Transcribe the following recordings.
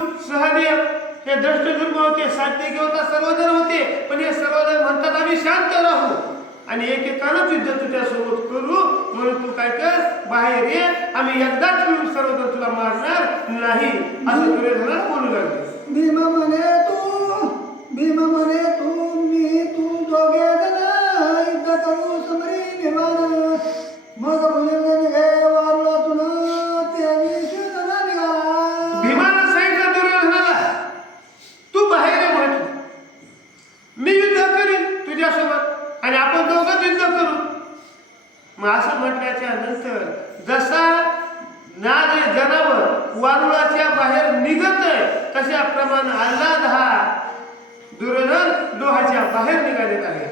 सहदेव हे दृष्टदुर्ग होते, सात्विकी होता, सर्वजण होते. पण हे सर्वजण म्हणतात आम्ही शांत राहू आणि एकेकानंच युद्ध तुझ्यासोबत करू. म्हणून तू काय कर, बाहेर ये, आम्ही एकदाच सर्वजण तुला मारणार नाही असं दुर्योधनाला बोलू लागले. भीमा म्हणे तू दोघे जण युद्ध करू समरी विमान. मग भुजंग निघे वारुळातून त्यानी शिवधन निघाला. भीमानं सांगितलं दुर्योधनाला, तू बाहेर ये म्हटलं, मी युद्ध करीन तुझ्यासोबत आणि आपण दोघंच युद्ध करू. मग असं म्हटल्याच्या नंतर जसा नाग जनावर वारुळाच्या बाहेर निघत आहे तशा प्रमाणे आल्हाद हा दुर्योधन लोहाच्या बाहेर निघालेला आहे.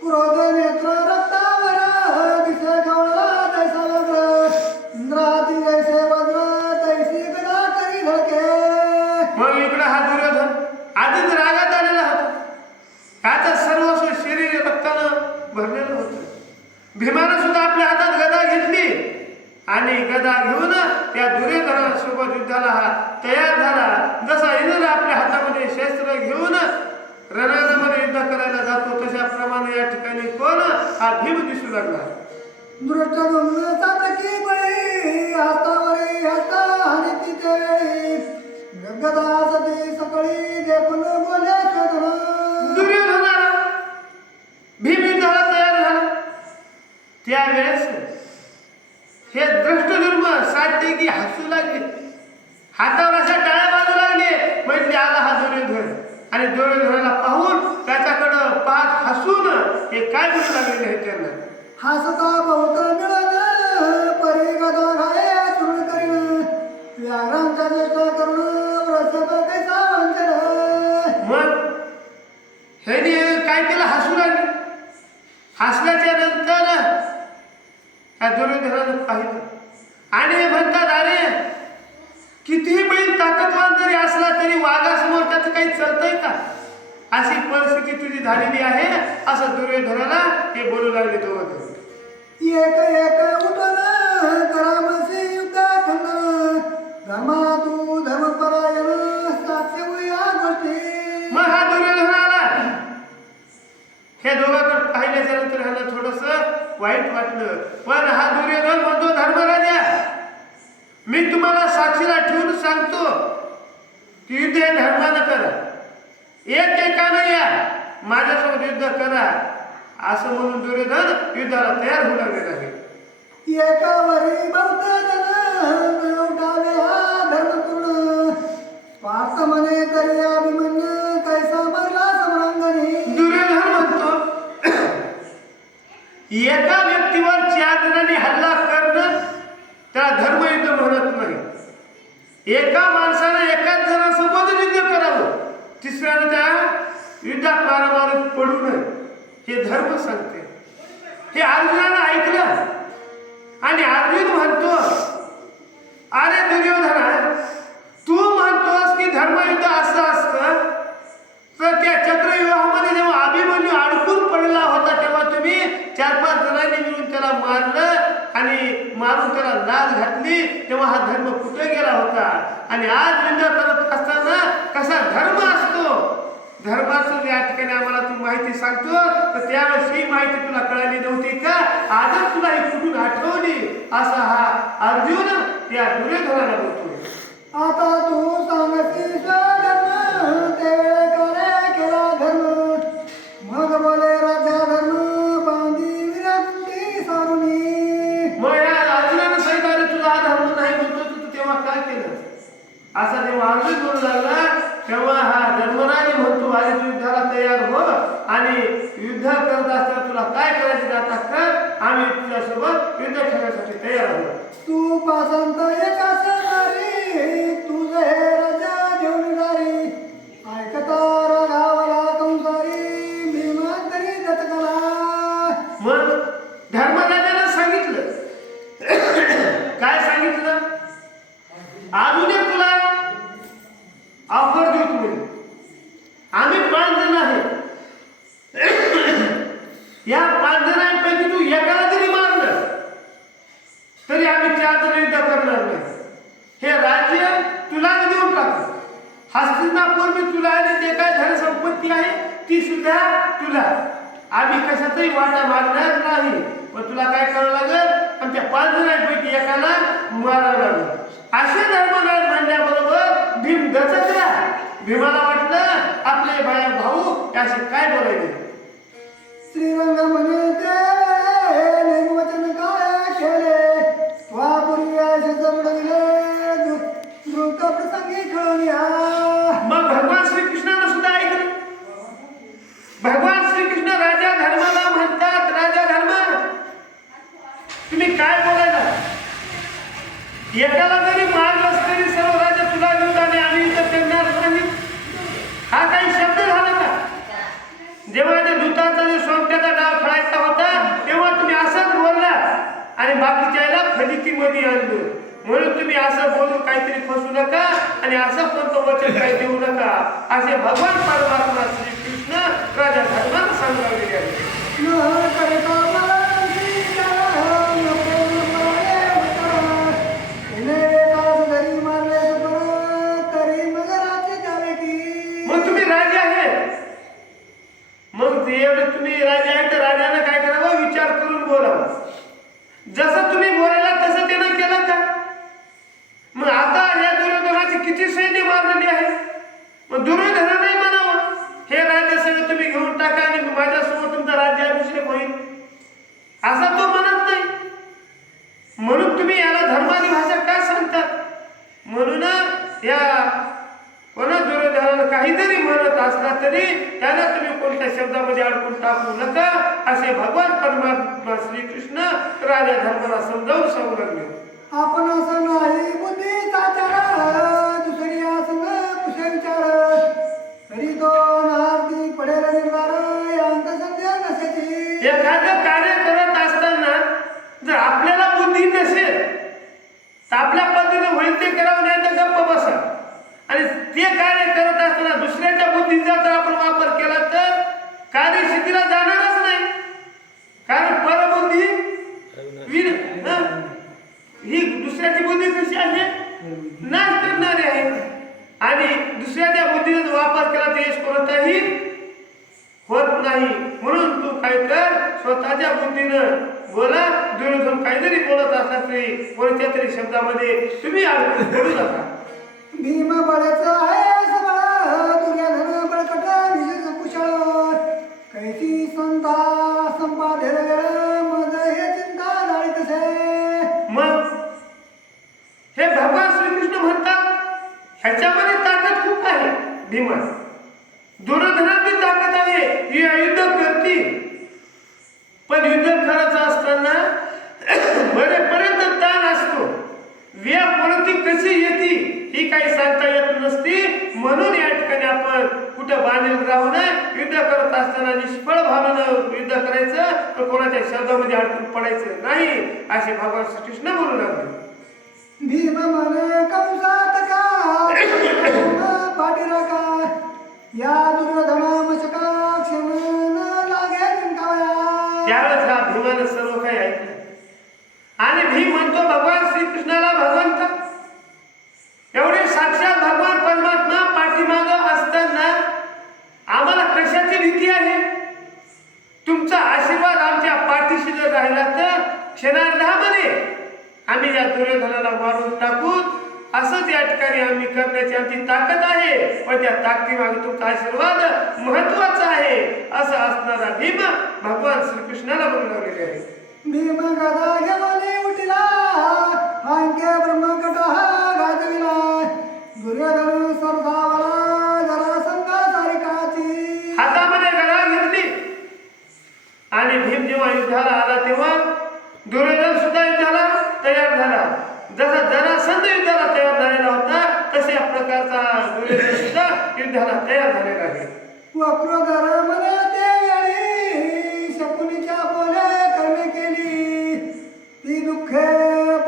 क्रोध नेत्र रक्तावर दिसे कवळा तैसा वज्र. इंद्राती जैसे वज्र तैसी गदा करी धडके. मग इकडं हा दुर्योधन आधीच रागात आलेला होता. आता सर्वस्व शरीर रक्तानं भरलेलं होतं. भीमानं सुद्धा आपल्या हातात गदा घेतली आणि गदा घेऊन त्या दुर्योधनासोबत युद्धाला हा तयार झाला. जसा इंद्र आपल्या हातामध्ये शस्त्र घेऊन रणांगणामध्ये युद्ध करायला जातो तशा प्रमाणे या ठिकाणी कोण हा भीम दिसू लागला. दृष्टद्युम्न चातकी बळी हातावरी हाता आणि तिथे वेळी. गदा सती सकळी देखून बोले शोधन. दुर्योधनाला भीम युद्धाला तयार झाला. त्यावेळेस हे दृष्टदुर्म सात्यकी हसू लागले, हातावर अशा टाळ्या बाजू लागले. म्हणजे आला हा दुर्योधन आणि दुर्योधनाला पाहून त्याच्याकडं पाहत हसून हे काय बोलू लागलेले आहे त्यांना. हसता बहुत मिळत परी गदा घाये चूर्ण करीन. व्याघ्रांचा चेष्टा करून रसत कैसा वंचन. मग ह्याने काय केलं, हसू लागले. हसल्याच्या नंतर ह्या दुर्योधनानं पाहिलं आणि हे म्हणतात, अरे कितीही बैल ताकदवान जरी असला तरी वाघासमोर त्याचं काही चालतंय का, अशी परिस्थिती तुझी झालेली आहे असं दुर्योधनाला हे बोलू लागले दोघं. एक एक उठन करामसी युद्ध खंडन. धर्मा तू धर्मपरायण साक्ष या गोष्टी. मग हा दुर्योधनाला हे दोघांकडे पाहिल्याच्या नंतर ह्याला थोडंसं वाईट वाटलं. पण हा दुर्योधन म्हणतो, धर्मराजा मी तुम्हाला साक्षीला ठेवून सांगतो की युद्ध हे धर्मानं करा, एकेकानं या, माझ्यासोबत युद्ध करा असं म्हणून दुर्योधन युद्धाला तयार होऊ लागलेला आहे. एकावरी बहुत जण उठावे हा धर्मपूर्ण. पार्थ म्हणे तरी अभिमन्य कैसा मरला सम्रांगणी. दुर्योधन म्हणतो, एका व्यक्तीवर 4 जणांनी हल्ला करणं त्याला धर्मयुद्ध म्हणत नाही. एका माणसाने एकाच जणांसोबत युद्ध करावं, तिसऱ्यानं त्या युद्धात मारामारीत पडू नये हे धर्म सांगते. हे अर्जुनानं ऐकलं आणि अर्जुन म्हणतो, अरे दुर्योधना, तू म्हणतोस की धर्मयुद्ध असं असतं, तर त्या चक्रव्यूहामध्ये जेव्हा अभिमन्यू अडकून पडला होता तेव्हा तुम्ही 4-5 जणांनी मिळून त्याला मारलं आणि मारून त्याला लाज घातली, तेव्हा हा धर्म कुठे गेला होता. आणि आज युद्ध करत असताना कसा धर्म असतो, धर्माचं या ठिकाणी आम्हाला तू माहिती सांगतो, तर त्यावेळेस ही माहिती तुला कळाली नव्हती का, आजच तुला ही कुठून आठवली असा हा अर्जुन त्या दुर्योधनाला बोलतोय. आता तू सांगती स्वधर्म तेवढे करे केला धर्म. मग बोले राजा धर्म बांधी विरक्ती सारुणी. मग या अर्जुनानं सांगितलं, तुला हा धर्म नाही बोलतो तू तेव्हा काय केलं असा जेव्हा अर्जुन बोलू लागला तेव्हा हा धर्मराज म्हणतो, आधी तू युद्धाला तयार हो आणि युद्ध करत असताना तुला काय करायचं आता कर, आम्ही तुझ्यासोबत युद्ध खेळण्यासाठी तयार आहोत. तू पासंत एक असणारी तुझे राजा घेऊन जारी. ऐकता रागावला कंसारी भीमा करी दत्तकला. मग धर्मराजानं सांगितलं, काय सांगितलं, अजून एक तुला ऑफर देऊ, तुम्ही आम्ही 5 जण आहे, या 5 जणांपैकी तू एकाला जरी मारलं तरी आम्ही 4 जण युद्ध करणार नाही. हे राज्य तुलाच देऊन टाकू. हस्तिनापूर मी तुला आणि जे काय धन संपत्ती आहे ती सुद्धा तुला. आम्ही कशातही वाटा मागणार नाही. पण तुला काय करावं लागेल, आणि त्या 5 जणांपैकी एकाला मारावं लागेल. असे धर्मराज म्हणल्याबरोबर भीम दचकला. भीमाला वाटलं आपले भाऊ असे काय बोलायचे. श्रीरंग म्हणते निर्वचन काय केले, वापुरी जमडविले द्रुत प्रसंगी खेळून या. मग भगवान श्रीकृष्णानं सुद्धा ऐकलं. भगवान श्रीकृष्ण राजा धर्माला म्हणतात, राजा धर्म तुम्ही काय बोलायला, एकाला जरी मारलंस तरी सर्व राजा तुला घेऊन आले आम्ही इथं करणार नाही. हा काही शब्द झाला का? जेव्हा त्या दूताचा जो सोबत्याचा डाव खेळायचा होता तेव्हा तुम्ही असंच बोलला आणि बाकीच्याला फजितीमध्ये आणलं. म्हणून तुम्ही असं बोलून काहीतरी फसू नका आणि असं कोणतं वचन काही देऊ नका असे भगवान परमात्मा श्रीकृष्ण राजा धर्माला सांगलेले आहे. मग तुम्ही राजे आहेत, मग एवढे तुम्ही राजे आहेत तर राजाने काय करावं, विचार करून बोलावं. जसं तुम्ही बोलायला तसं त्यानं केलं का? मग आता या दुर्योधनाची किती सैन्य मारलेली आहे. मग दुर्योधनाने म्हणावं हे राज्य सगळं तुम्ही घेऊन टाका आणि माझ्यासोबत तुमचा राज्याभिषेक होईल, असा तो म्हणत नाही. म्हणून तुम्ही याला धर्माची भाषा का सांगतात. म्हणून या कोणा दुर्योधनाला काही जरी म्हणत असला तरी त्याला तुम्ही कोणत्या शब्दामध्ये अडकून टाकू नका असे भगवान परमात्मा श्रीकृष्ण राजा धर्माला समजावून सांगू लागले. आपण असं नाही बुद्धीचा चार, दुसरी असं कुशल विचार, तरी दोन हाती पडेल निर्धार यांत सध्या नसेची. एखादं कार्य करत असताना जर आपल्याला बुद्धी नसेल तर आपल्या पद्धतीने होईल ते करावं, नाही तर गप्प बसा. आणि ते कार्य करत असताना दुसऱ्याच्या बुद्धीचा जर आपण वापर केला तर कार्य सिद्धीला जाणारच नाही. कारण परबुद्धी ही दुसऱ्याची बुद्धी कशी आहे, नाश करणारी आहे. आणि दुसऱ्याच्या बुद्धीचा वापर केला तर यश कोणताही होत नाही. म्हणून तू काय कर, स्वतःच्या बुद्धीनं बोला. दुर्योधन काही जरी बोलत असला तरी कोणत्या तरी शब्दामध्ये तुम्ही अडकून पडू नका. भीम बळच आहे सबळ, दुर्योधन बळकट विशेष कुशळ, कैसी संता संपादेर वेळ मग हे चिंता झाली तसे. मग हे भगवान श्रीकृष्ण म्हणतात ह्याच्यामध्ये ताकद खूप आहे. भीमा दुर्योधनाची ताकद आहे, ही युद्ध करते. पण युद्ध करायचं असताना बरेपर्यंत ताण असतो. वेळ कोणती कशी येते ही काही सांगता येत नसती. म्हणून या ठिकाणी आपण कुठं बांधील राहू नये. युद्ध करत असताना निष्फळ भावनेनं युद्ध करायचं, तर कोणाच्या शब्दामध्ये अडकून पडायचं नाही असे भगवान श्रीकृष्ण बोलू लागले. भीम म्हणे कंसात का पाठीराखा, या दुर्योधना मशका क्षण न लागे जिंकावया. त्यावेळेस हा भीमानं सर्व काही ऐकलं आणि भीम म्हणतो भगवान श्रीकृष्णाला भगवंत. एवढे साक्षात भगवान परमात्मा पाठीमाग असताना आम्हाला कशाची भीती आहे. तुमचा आशीर्वाद आमच्या पाठीशी जर राहिला तर क्षणार्धामध्ये आम्ही या दुर्योधनाला मारून टाकू. असंच या ठिकाणी आम्ही करण्याची आमची ताकद आहे. पण त्या ताकदीमागे तुमचा आशीर्वाद महत्वाचा आहे. असं असणारा भीम भगवान श्रीकृष्णाला बोलू लागलेले आहे. भीम गदा घेऊन उठला, अंके ब्रह्मकट गाजविला, दुर्योधन सरसावला जरासंधा सारिकाची. हातामध्ये गदा घेतली आणि भीम जेव्हा युद्धाला आला तेव्हा दुर्योधन सुद्धा युद्धाला तयार झाला. जसा जरासंध युद्धाला तयार झालेला होता तशा प्रकारचा दुर्योधन सुद्धा युद्धाला तयार झालेला आहे. वक्रोदर म्हणे ते वेळी शकुनीच्या बोले करणे केली, ती दुःखे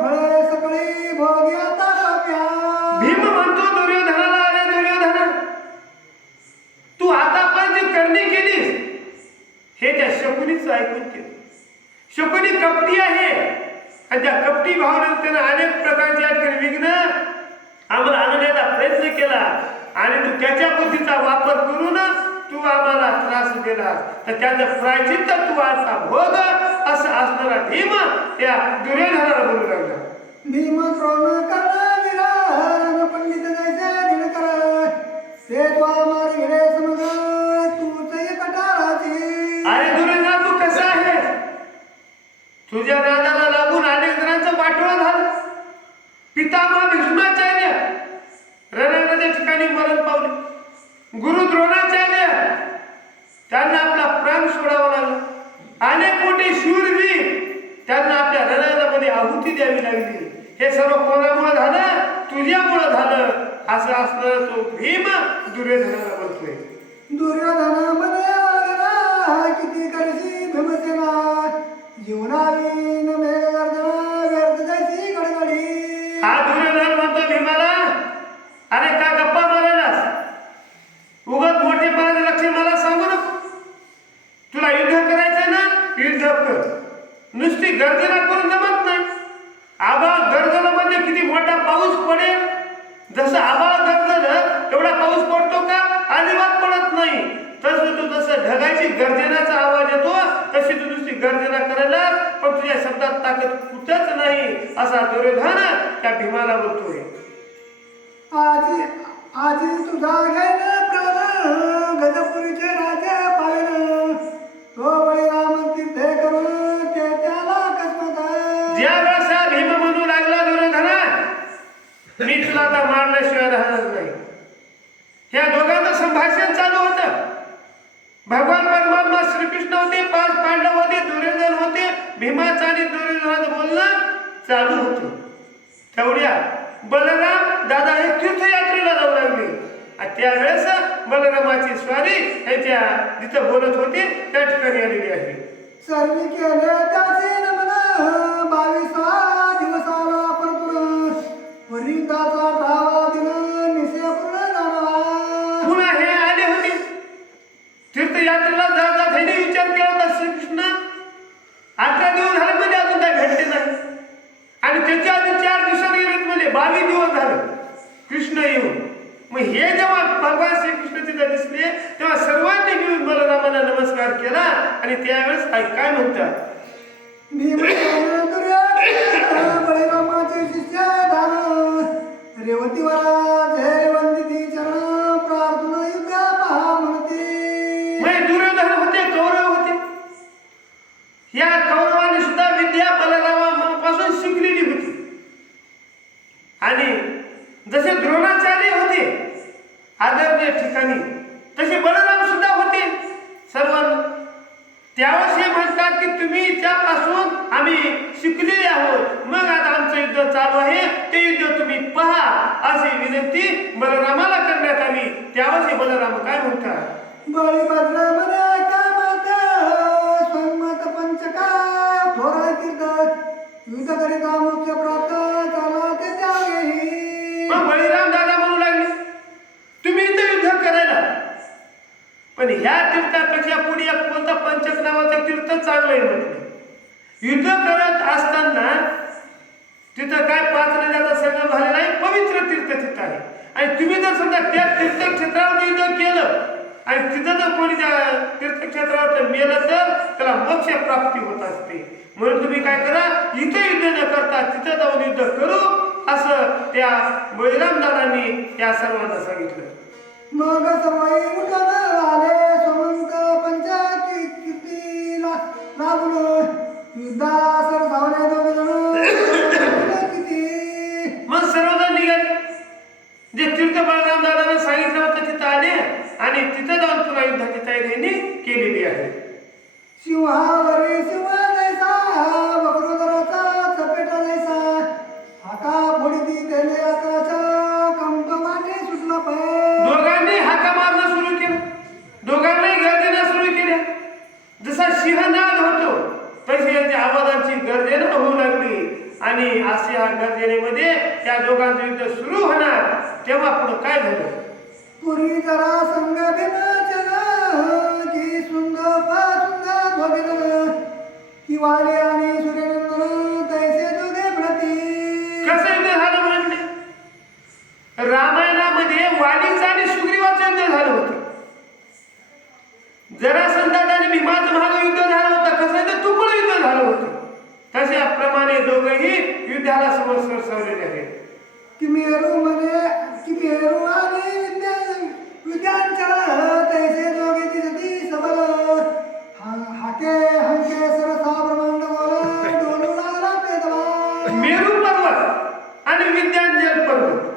फळे सकळी भोगी आता पाप्या. भीम म्हणतो दुर्योधनाला, अरे दुर्योधना तू आतापर्यंत करणी केलीस हे त्या शकुनीचं ऐकून केलं. शकुनी कपटी आहे आणि त्या कपटी भावनेने त्यानं अनेक प्रकारचे विघ्न आम्हाला आणण्याचा प्रयत्न केला. आणि तू त्याच्या बुद्धीचा वापर करून तू आम्हाला त्रास दिला, तर त्याचं प्रायचित्त तू आता भोग, असं असणारा भीम त्या दुर्योधनाला बोलू लागला. भीम द्रोण कर्ण वीर पंडित जैसे दिनकर ते मारी रे समज तूच कटाराची. अरे दुर्योधना, तू कसा आहे? तुझ्या नादाला लागून अनेक जणांचं वाटोळं झालं. पितामह भीष्माचार्य रणांगणाच्या ठिकाणी मरण पावले. गुरु द्रोणाचार्य त्यांना आपला प्राण सोडावा लागला. अनेक मोठे शूरवीर त्यांना आपल्या रणांगणामध्ये आहुती द्यावी लागली. हे सर्व कोणामुळे झालं? तुझ्यामुळे झालं. असं असणार तो भीम दुर्योधनाला बोलतोय. दुर्योधन म्हणे वागना किती करशी भीमसेना जीवनावीन मेघ गर्जना व्यर्थ जैसी गडगडी. हा दुर्योधन म्हणतो भीमाला, अरे का गप्पा मारायलास? उगाच मोठेपणाचं लक्ष मला सांगू नको. तुला युद्ध करायचंय ना, युद्ध कर. नुसती गर्जना करून जमत नाही. आबाळ गरजलं म्हणजे किती मोठा पाऊस पडेल. जसं आबाळ गरजलं तेवढा पाऊस पडतो का? अजिबात पडत नाही. तसं तू जसं ढगाची गर्जनाचा आवाज येतो तशी तू नुसती गर्जना करायला, पण तुझ्या शब्दात ताकद कुठंच नाही, असा दुर्योधन त्या भीमाला बोलतोय. आजी आजी तुझा घेन प्राण गजपुरीचे राजे पावेन तो बळीराम तीर्थे करून ते त्याला कसमत. ज्या वेळेस हा भीम म्हणू लागला, दुर्योधना मी तुला आता मारल्याशिवाय राहणार नाही. ह्या दोघांचं संभाषण चालू होतं. भगवान परमात्मा श्रीकृष्ण होते, 5 पांडव होते, दुर्योधन होते. भीमाचं आणि दुर्योधनाचं बोलणं चालू होतं. तेवढ्या बलराम दादा हे तीर्थयात्रेला जाऊ लागले. आणि त्यावेळेस बलरामाची स्वारी ह्याच्या जिथं बोलत होते त्या ठिकाणी आलेली आहे. सर्वी केले त्याचे नमन 22 दिवसाला परतून वरिंदाचा ठावा दिन निश्चय पूर्ण झाला. पुन्हा हे आले होते तीर्थयात्रेला जाता. त्यांनी विचार केला होता, श्रीकृष्ण 18 दिवस झाले म्हणजे अजून काय भेटले नाही. आणि त्याच्या आधी 4 दिवसांनी गेलेत म्हणजे 22 दिवस झाले कृष्ण येऊन. मग हे जेव्हा भगवान श्रीकृष्ण तिथे दिसले तेव्हा सर्वांनी मिळून बलरामाला नमस्कार केला. आणि त्यावेळेस काय म्हणतात, भीम बळीरामाचे शिष्य झालं रेवतीवरा जय वंदिती चरण प्रार्थना युद्ध पहा म्हणते. मग दुर्योधन होते, कौरव होते. या कौरवाने सुद्धा विद्या बलरामापासून शिकलेली होती. आणि जसे द्रोणाचार्य होते आदरणीय ठिकाणी, तसे बलराम सुद्धा होते सर्वांना. त्यावेळेस हे म्हणतात की तुम्ही त्यापासून आम्ही शिकलेले आहोत, मग आता आमचं युद्ध चालू आहे, ते युद्ध तुम्ही पहा, अशी विनंती बलरामाला करण्यात आली. त्यावेळेस हे बलराम काय म्हणतात, बळीभद्र म्हणे कामात स्वयंमत पंचका थोरा तीर्थ युद्ध करिता मोक्ष प्राप्त झाला ते त्यावेळी. मग बळीराम दादा म्हणू लागले, तुम्ही इथं युद्ध करायला, पण ह्या तीर्थापेक्षा पुढे एक कोणता पंचक नावाचं तीर्थ चांगलं आहे म्हटलं. युद्ध करत असताना तिथं काय 5 नद्याचा संगम झालेला आहे, पवित्र तीर्थ तिथं आहे. आणि तुम्ही जर समजा त्या तीर्थक्षेत्रावर युद्ध केलं आणि तिथं जर कोणी त्या तीर्थक्षेत्रावर मेलं तर त्याला मोक्ष प्राप्ती होत असते. म्हणून तुम्ही काय करा, इथं युद्ध न करता तिथं जाऊन युद्ध करू, असं त्या बळीराम दादांनी त्या सर्वांना सांगितलं. मग सर्वई उठून आले सोमंत पंचकीर्तीला लागून युद्धासर धावले दोघेजण किती. मग सर्वजण निघाले. जे तीर्थ बळराम दादांना सांगितलं होतं तिथं आले आणि तिथं जाऊन पुन्हा युद्धाची तयारी यांनी केलेली आहे. सिंहावरी सिंह जैसा वक्रोदराचा चपेटा जैसा हाका फोडी तेले आकाशा कंप वाटे सुटला पाय. दोघांनी हाका मारणं सुरू केलं, दोघांनाही गर्जना सुरू केल्या. जसा सिंहनाद होतो तशी यांच्या आवाजांची गर्जना होऊ लागली. आणि अशा गर्जनेमध्ये त्या दोघांचं युद्ध सुरू होणार. तेव्हा पुढं काय झालं, पुरी जरा संग भीमचन की सुंदर भोगेजन की वाले आणि सूर्यनंदन तैसे दोघे प्रती. कसं युद्ध झालं म्हणले, रामायणामध्ये वालीचा आणि युद्धाला सरसावलेले आहेत. की मेरू म्हणे की मेरू आणि विद्यांचर तैसे दोघे दिसती सबल हाके हंके सरसा ब्रह्मांड गोल डोलू लागला पेदवा. मेरू पर्वत आणि विद्यांजल पर्वत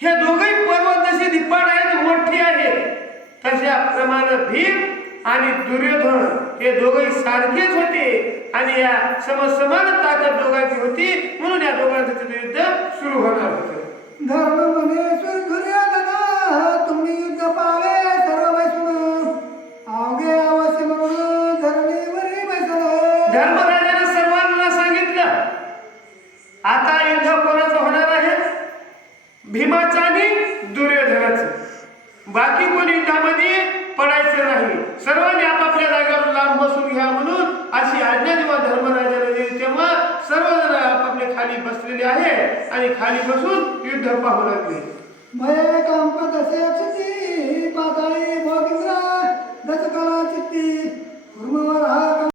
हे दोघही पर्वत जसे दिप्पाड आहेत मोठे आहेत तशाप्रमाणे भीम आणि दुर्योधन हे दोघही सारखेच होते आणि या समसमान ताकद दोघांची होती म्हणून या दोघांचं युद्ध सुरू होणार होतं. धर्म म्हणे सुर दुर्योधना तुम्ही युद्ध पावे सर्व बैसून अवघे अवश्य म्हणून धरणीवरी बैसल. धर्मराजाने सर्वांना सांगितलं आता युद्ध कोणाचं होणार आहे? भीमाचं आणि दुर्योधनाचं. बाकी कोणी युद्धामध्ये पडायचं नाही. सर्वांनी आपापल्या जागेवर लांब बसून घ्या म्हणून अशी आज्ञा जेव्हा धर्मराजाने दिली तेव्हा सर्वजण आपापले खाली बसलेले आहे आणि खाली बसून युद्ध पाहू लागले. भये